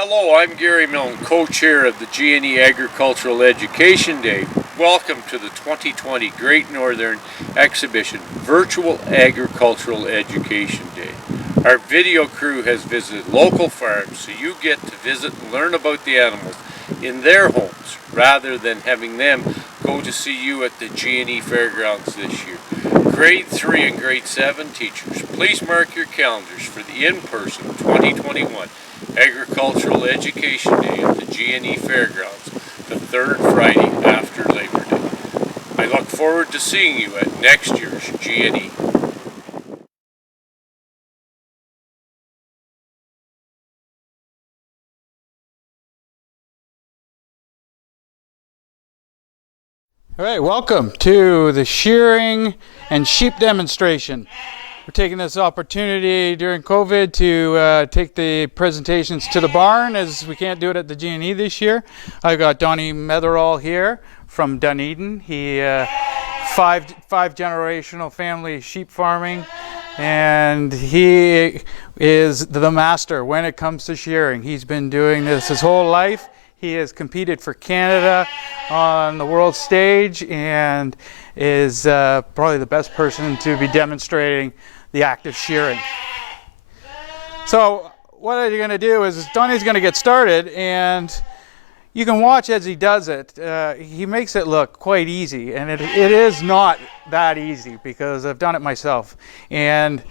Hello, I'm Gary Milne, co-chair of the G&E Agricultural Education Day. Welcome to the 2020 Great Northern Exhibition Virtual Agricultural Education Day. Our video crew has visited local farms, so you get to visit and learn about the animals in their homes rather than having them go to see you at the G&E Fairgrounds this year. Grade 3 and Grade 7 teachers, please mark your calendars for the in-person 2021 Agricultural Education Day at the G&E Fairgrounds, the third Friday after Labor Day. I look forward to seeing you at next year's G&E. All right, welcome to the shearing and sheep demonstration. We're taking this opportunity during COVID to take the presentations to the barn, as we can't do it at the G&E this year. I've got Donnie Metherall here from Dunedin. He five generational family sheep farming, and he is the master when it comes to shearing. He's been doing this his whole life. He has competed for Canada on the world stage and is probably the best person to be demonstrating the act of shearing. So what I'm going to do is Donnie's going to get started, and you can watch as he does it. He makes it look quite easy, and it is not that easy because I've done it myself. And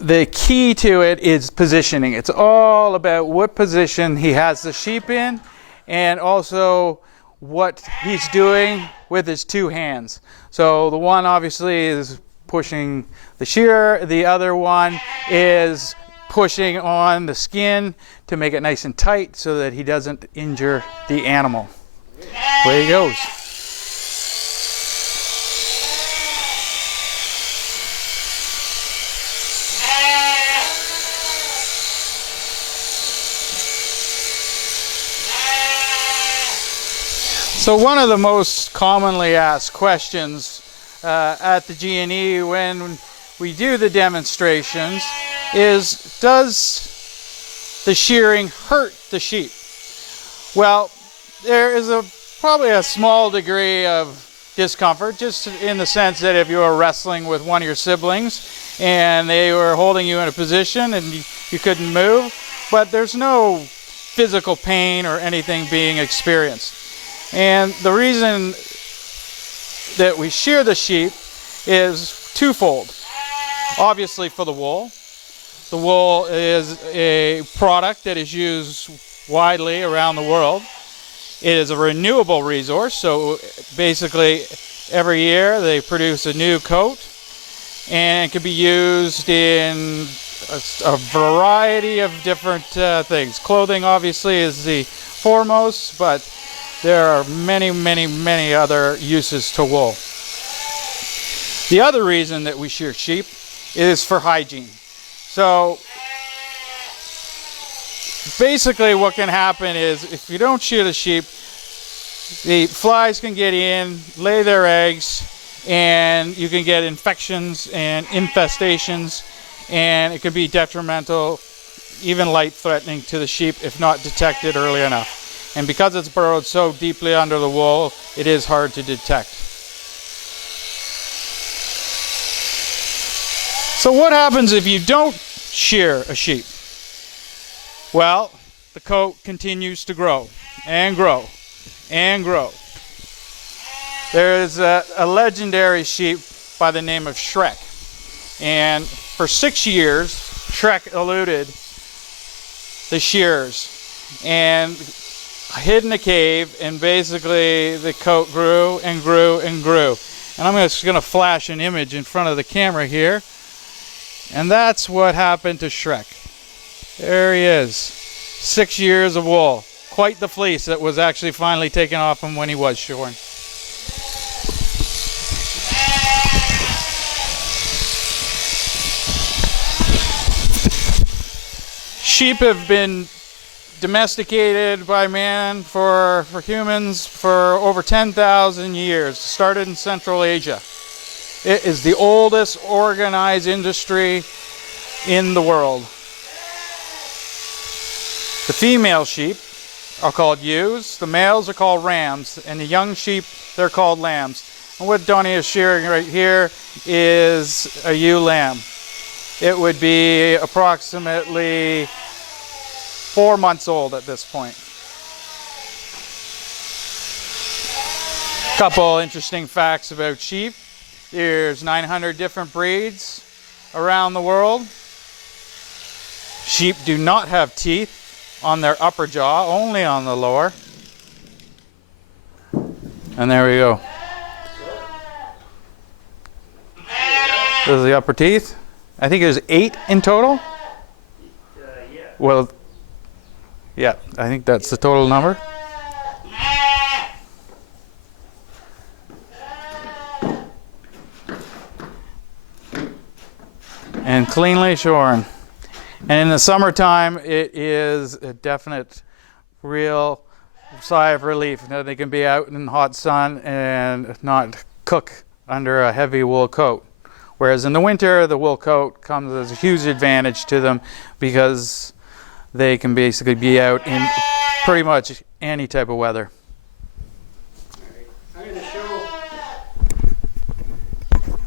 the key to it is positioning. It's all about what position he has the sheep in, and also what he's doing with his two hands. So the one obviously is pushing the shear, the other one is pushing on the skin to make it nice and tight so that he doesn't injure the animal. Away he goes. So one of the most commonly asked questions at the G&E when we do the demonstrations is, does the shearing hurt the sheep? Well, there is probably a small degree of discomfort, just in the sense that if you were wrestling with one of your siblings and they were holding you in a position and you couldn't move, but there's no physical pain or anything being experienced. And the reason that we shear the sheep is twofold. Obviously for the wool. The wool is a product that is used widely around the world. It is a renewable resource, so basically every year they produce a new coat, and it can be used in a variety of different things. Clothing obviously is the foremost, but there are many other uses to wool. The other reason that we shear sheep is for hygiene. So basically what can happen is, if you don't shear the sheep, the flies can get in, lay their eggs, and you can get infections and infestations, and it can be detrimental, even life-threatening to the sheep if not detected early enough. And because it's burrowed so deeply under the wool, it is hard to detect. So what happens if you don't shear a sheep? Well, the coat continues to grow and grow and grow. There is a legendary sheep by the name of Shrek. And for 6 years, Shrek eluded the shearers and hid in a cave, and basically the coat grew and grew and grew. And I'm just going to flash an image in front of the camera here, and that's what happened to Shrek. There he is, 6 years of wool, quite the fleece that was actually finally taken off him when he was shorn. Sheep have been domesticated by man for humans for over 10,000 years. Started in Central Asia. It is the oldest organized industry in the world. The female sheep are called ewes, the males are called rams, and the young sheep, they're called lambs. And what Donnie is shearing right here is a ewe lamb. It would be approximately 4 months old at this point. Couple interesting facts about sheep. There's 900 different breeds around the world. Sheep do not have teeth on their upper jaw, only on the lower. And there we go. This is the upper teeth. I think there's 8 in total. Yeah. Well, yeah, I think that's the total number. And cleanly shorn. And in the summertime, it is a definite, real sigh of relief. You know, they can be out in hot sun and not cook under a heavy wool coat. Whereas in the winter, the wool coat comes as a huge advantage to them because they can basically be out in pretty much any type of weather.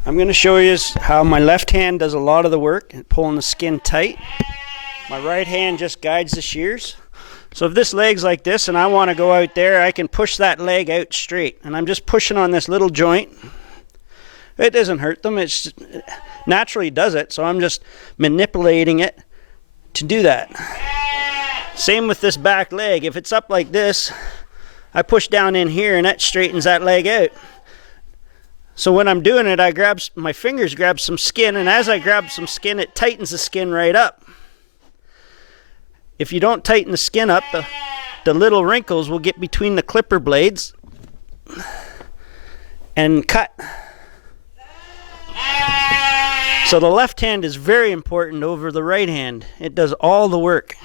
I'm going to show you how my left hand does a lot of the work, pulling the skin tight. My right hand just guides the shears. So if this leg's like this and I want to go out there, I can push that leg out straight. And I'm just pushing on this little joint. It doesn't hurt them. It naturally does it. So I'm just manipulating it to do that. Same with this back leg. If it's up like this, I push down in here and that straightens that leg out. So when I'm doing it, I grab my fingers, grab some skin, and as I grab some skin, it tightens the skin right up. If you don't tighten the skin up, the little wrinkles will get between the clipper blades and cut. So the left hand is very important over the right hand. It does all the work.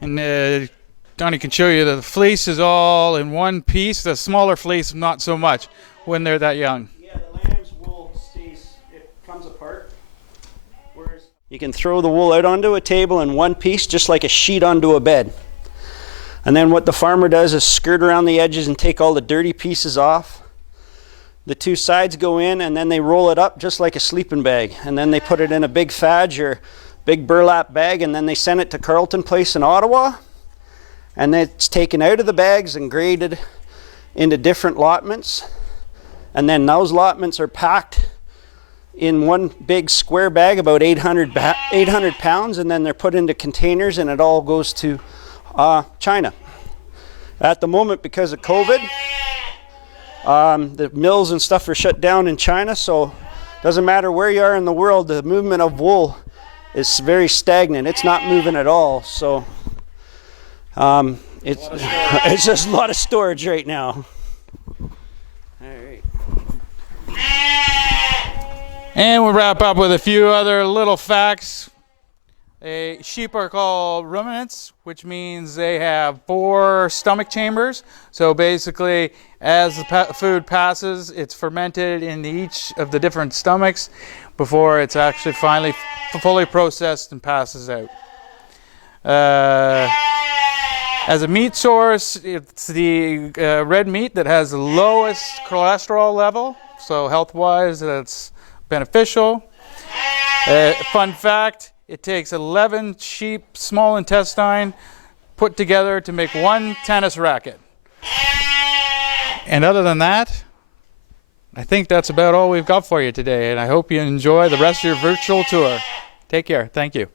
And Donnie can show you that the fleece is all in one piece. The smaller fleece, not so much when they're that young. Yeah, the lamb's wool stays, it comes apart. Whereas you can throw the wool out onto a table in one piece, just like a sheet onto a bed. And then what the farmer does is skirt around the edges and take all the dirty pieces off. The two sides go in and then they roll it up just like a sleeping bag. And then they put it in a big fadge or big burlap bag and then they send it to Carleton Place in Ottawa. And then it's taken out of the bags and graded into different allotments. And then those allotments are packed in one big square bag, about 800 pounds, and then they're put into containers and it all goes to China. At the moment, because of COVID, the mills and stuff are shut down in China, so it doesn't matter where you are in the world, the movement of wool is very stagnant. It's not moving at all, so it's just a lot of storage right now. And we'll wrap up with a few other little facts. Sheep are called ruminants, which means they have 4 stomach chambers. So basically, as the food passes, it's fermented in each of the different stomachs before it's actually finally fully processed and passes out. As a meat source, it's the red meat that has the lowest cholesterol level. So health-wise, that's beneficial. Fun fact, it takes 11 sheep small intestine put together to make one tennis racket. And other than that, I think that's about all we've got for you today, and I hope you enjoy the rest of your virtual tour. Take care. Thank you.